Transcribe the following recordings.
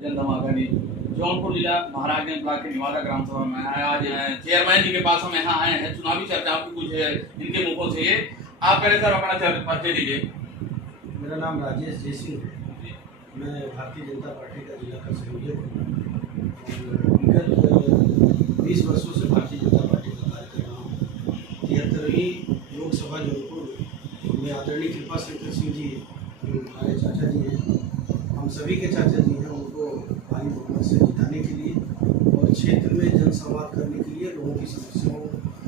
जनधमागनी जौनपुर जिला महाराजगंज ब्लॉक के निवादा ग्राम सभा में आज चेयरमैन जी के पास हम यहाँ आए हैं चुनावी चर्चाओं की कुछ इनके मुखों से ये आप पहले सर अपना परिचय दीजिए। मेरा नाम राजेश जयसिंह है। मैं भारतीय जनता पार्टी का जिला का संयोजक हूँ। विगत 20 वर्षों से भारतीय जनता पार्टी का कार्य कर रहा हूँ। 73वीं लोकसभा जौनपुर में आदरणीय कृपा शंकर सिंह जी जो हमारे चाचा जी हैं, हम सभी के चाचा जी हैं, उनको भारी बहुमत से जिताने के लिए और क्षेत्र में जनसंवाद करने के लिए, लोगों की समस्याओं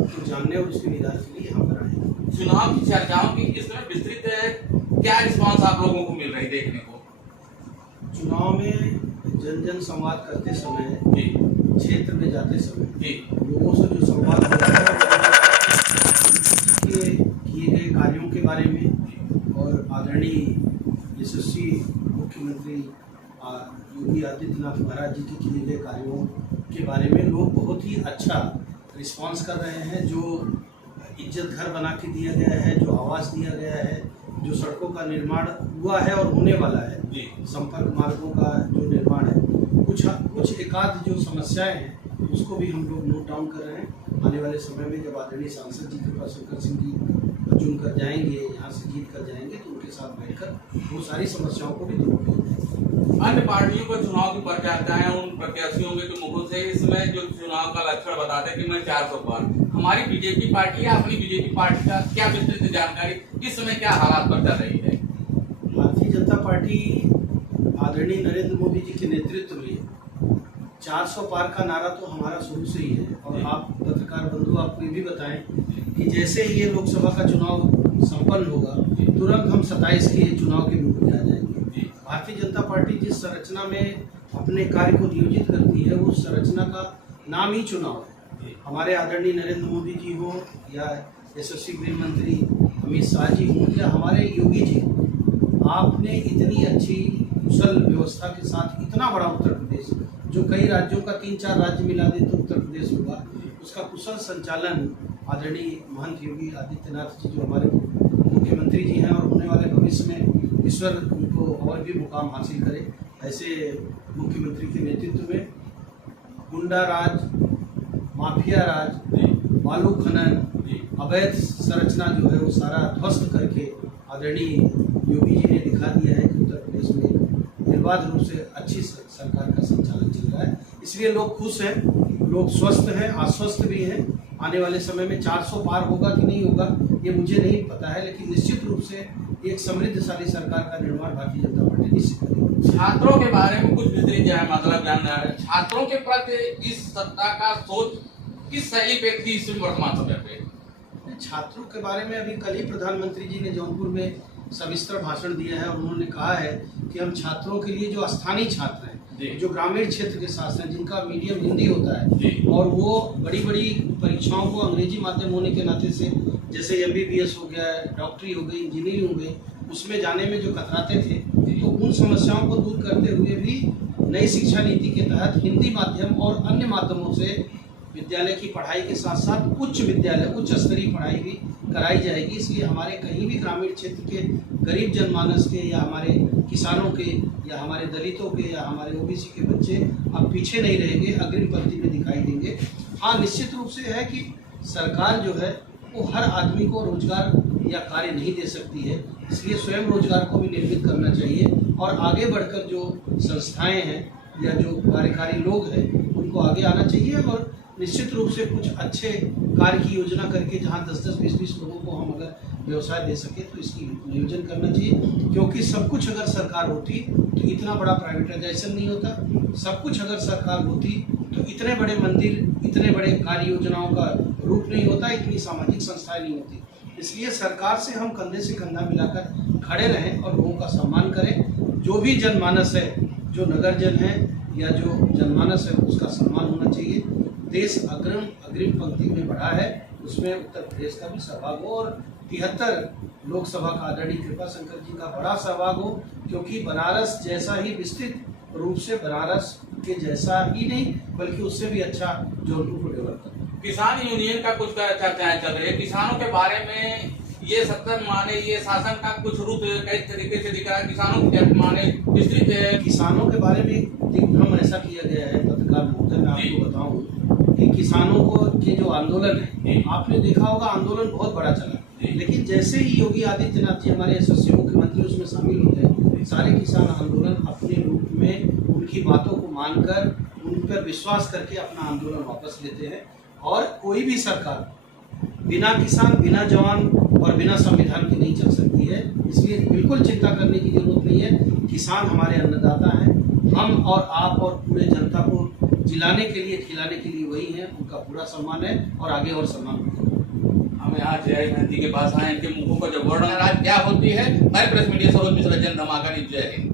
को जानने और उसके निदान के लिए यहाँ पर आए हैं। चुनाव की चर्चाओं की इस समय विस्तृत क्या रिस्पांस आप लोगों को मिल रही देखने को? चुनाव में जन संवाद करते समय, क्षेत्र में जाते समय लोगों से जो संवाद होता है के किए गए कार्यों के बारे में और आदरणीय यशस्वी मुख्यमंत्री योगी आदित्यनाथ महाराज जी के किए गए कार्यों के बारे में लोग बहुत ही अच्छा रिस्पांस कर रहे हैं। जो इज्जत घर बना के दिया गया है, जो आवास दिया गया है, जो सड़कों का निर्माण हुआ है और होने वाला है, संपर्क मार्गों का जो निर्माण है, कुछ एकाध जो समस्याएं हैं उसको भी हम लोग नोट डाउन कर रहे हैं। आने वाले समय में जब आदरणीय सांसद जी कृपा शंकर सिंह जी चुन कर जाएंगे, यहाँ से जीत कर जाएंगे, तो उनके साथ बैठकर वो सारी समस्याओं को भी दूर करेंगे। अन्य पार्टियों को चुनाव की प्रत्याशियां हैं, उन प्रत्याशियों के मुखों से इसमें जो चुनाव का लक्षण बताते हैं कि मैं 400 पार, हमारी बीजेपी पार्टी है, अपनी बीजेपी पार्टी का क्या विस्तृत जानकारी, इस समय क्या हालात पर चल रही है? भारतीय जनता पार्टी आदरणीय नरेंद्र मोदी जी के नेतृत्व में 400 पार का नारा तो हमारा शुरू से ही है। और आप पत्रकार बंधु आपको ये भी बताएं कि जैसे ही ये लोकसभा का चुनाव संपन्न होगा, तुरंत हम 27 के चुनाव के मुख में आ जाएंगे। भारतीय जनता पार्टी जिस संरचना में अपने कार्य को नियोजित करती है, उस संरचना का नाम ही चुनाव है। हमारे आदरणीय नरेंद्र मोदी जी हो या यशस्वी गृह मंत्री अमित शाह जी हों या हमारे योगी जी, आपने इतनी अच्छी कुशल व्यवस्था के साथ इतना बड़ा उत्तर प्रदेश, जो कई राज्यों का 3-4 राज्य मिला दे तो उत्तर प्रदेश होगा, उसका कुशल संचालन आदरणीय महंत योगी आदित्यनाथ जी जो हमारे मुख्यमंत्री जी हैं और होने वाले भविष्य में ईश्वर उनको और भी मुकाम हासिल करे, ऐसे मुख्यमंत्री के नेतृत्व में गुंडा राज, माफिया राज, बालू खनन, अवैध संरचना जो है वो सारा ध्वस्त करके आदरणीय योगी जी ने दिखा दिया है कि उत्तर प्रदेश में निर्बाध रूप से अच्छी सरकार का संचालन चल रहा है। इसलिए लोग खुश हैं, लोग स्वस्थ हैं, आश्वस्त भी हैं। आने वाले समय में 400 पार होगा कि नहीं होगा ये मुझे नहीं पता है, लेकिन निश्चित रूप से एक समृद्धशाली सरकार का निर्माण भारतीय जनता पार्टी निश्चित करेगी। छात्रों के बारे में कुछ विस्तृत मतलब जानना है, छात्रों के प्रति इस सत्ता का सोच किस सही पे थी इस वर्तमान समय पे? छात्रों के बारे में अभी कल ही प्रधानमंत्री जी ने जौनपुर में सविस्तर भाषण दिया है और उन्होंने कहा है कि हम छात्रों के लिए जो स्थानीय छात्र हैं, जो ग्रामीण क्षेत्र के साथ हैं, जिनका मीडियम हिंदी होता है और वो बड़ी बड़ी परीक्षाओं को अंग्रेजी माध्यम होने के नाते से, जैसे MBBS हो गया, डॉक्टरी हो गई, इंजीनियरिंग हो गई, उसमें जाने में जो कतराते थे, तो उन समस्याओं को दूर करते हुए भी नई शिक्षा नीति के तहत हिंदी माध्यम और अन्य माध्यमों से विद्यालय की पढ़ाई के साथ साथ उच्च विद्यालय, उच्च स्तरीय पढ़ाई भी कराई जाएगी। इसलिए हमारे कहीं भी ग्रामीण क्षेत्र के गरीब जनमानस के या हमारे किसानों के या हमारे दलितों के या हमारे OBC के बच्चे अब पीछे नहीं रहेंगे, अग्रिम पंक्ति में दिखाई देंगे। हाँ, निश्चित रूप से है कि सरकार जो है वो हर आदमी को रोजगार या कार्य नहीं दे सकती है, इसलिए स्वयं रोजगार को भी निर्मित करना चाहिए और आगे बढ़कर जो संस्थाएँ हैं या जो कार्यकारी लोग हैं उनको आगे आना चाहिए और निश्चित रूप से कुछ अच्छे कार्य की योजना करके जहां 10-10, 20-20 लोगों को हम अगर व्यवसाय दे सके तो इसकी नियोजन करना चाहिए। क्योंकि सब कुछ अगर सरकार होती तो इतना बड़ा प्राइवेटाइजेशन नहीं होता, सब कुछ अगर सरकार होती तो इतने बड़े मंदिर, इतने बड़े कार्य योजनाओं का रूप नहीं होता, इतनी सामाजिक संस्थाएं नहीं होती। इसलिए सरकार से हम कंधे से कंधा मिलाकर खड़े रहें और लोगों का सम्मान करें। जो भी जनमानस है, जो नगरजन है या जो जनमानस है, उसका सम्मान होना चाहिए। देश अग्रिम पंक्ति में बढ़ा है, उसमें उत्तर प्रदेश का भी सहभाग हो और 73 लोकसभा का आदरणीय कृपा शंकर जी का बड़ा सहभाग हो, क्योंकि बनारस जैसा ही विस्तृत रूप से, बनारस के जैसा ही नहीं बल्कि उससे भी अच्छा जौनपुर को डेवलप करना। किसान यूनियन का कुछ चर्चाएं चल रही है, किसानों के बारे में ये सत्तर माने ये शासन का कुछ रूप कई तरीके से दिख रहा है, किसानों के माने विस्तृत है। किसानों के बारे में के जो आंदोलन है, आपने देखा होगा आंदोलन बहुत बड़ा चला, लेकिन जैसे ही योगी आदित्यनाथ जी हमारे यशस्वी मुख्यमंत्री उसमें शामिल होते हैं, सारे किसान आंदोलन अपने रूप में उनकी बातों को मानकर उन पर विश्वास करके अपना आंदोलन वापस लेते हैं। और कोई भी सरकार बिना किसान, बिना जवान और बिना संविधान की नहीं चल सकती है, इसलिए बिल्कुल चिंता करने की जरूरत नहीं है। किसान हमारे अन्नदाता हैं, हम और आप और पूरे जनता को जिलाने के लिए, खिलाने के लिए वही हैं, उनका पूरा सम्मान है और आगे और सम्मान होगा। हम यहाँ जय महंती के पास आए, इनके मुखों पर जो वर्णन आज क्या होती है, मैं प्रेस मीडिया सरोज मिश्रा, जन धमाका न्यूज़, जय हिंद।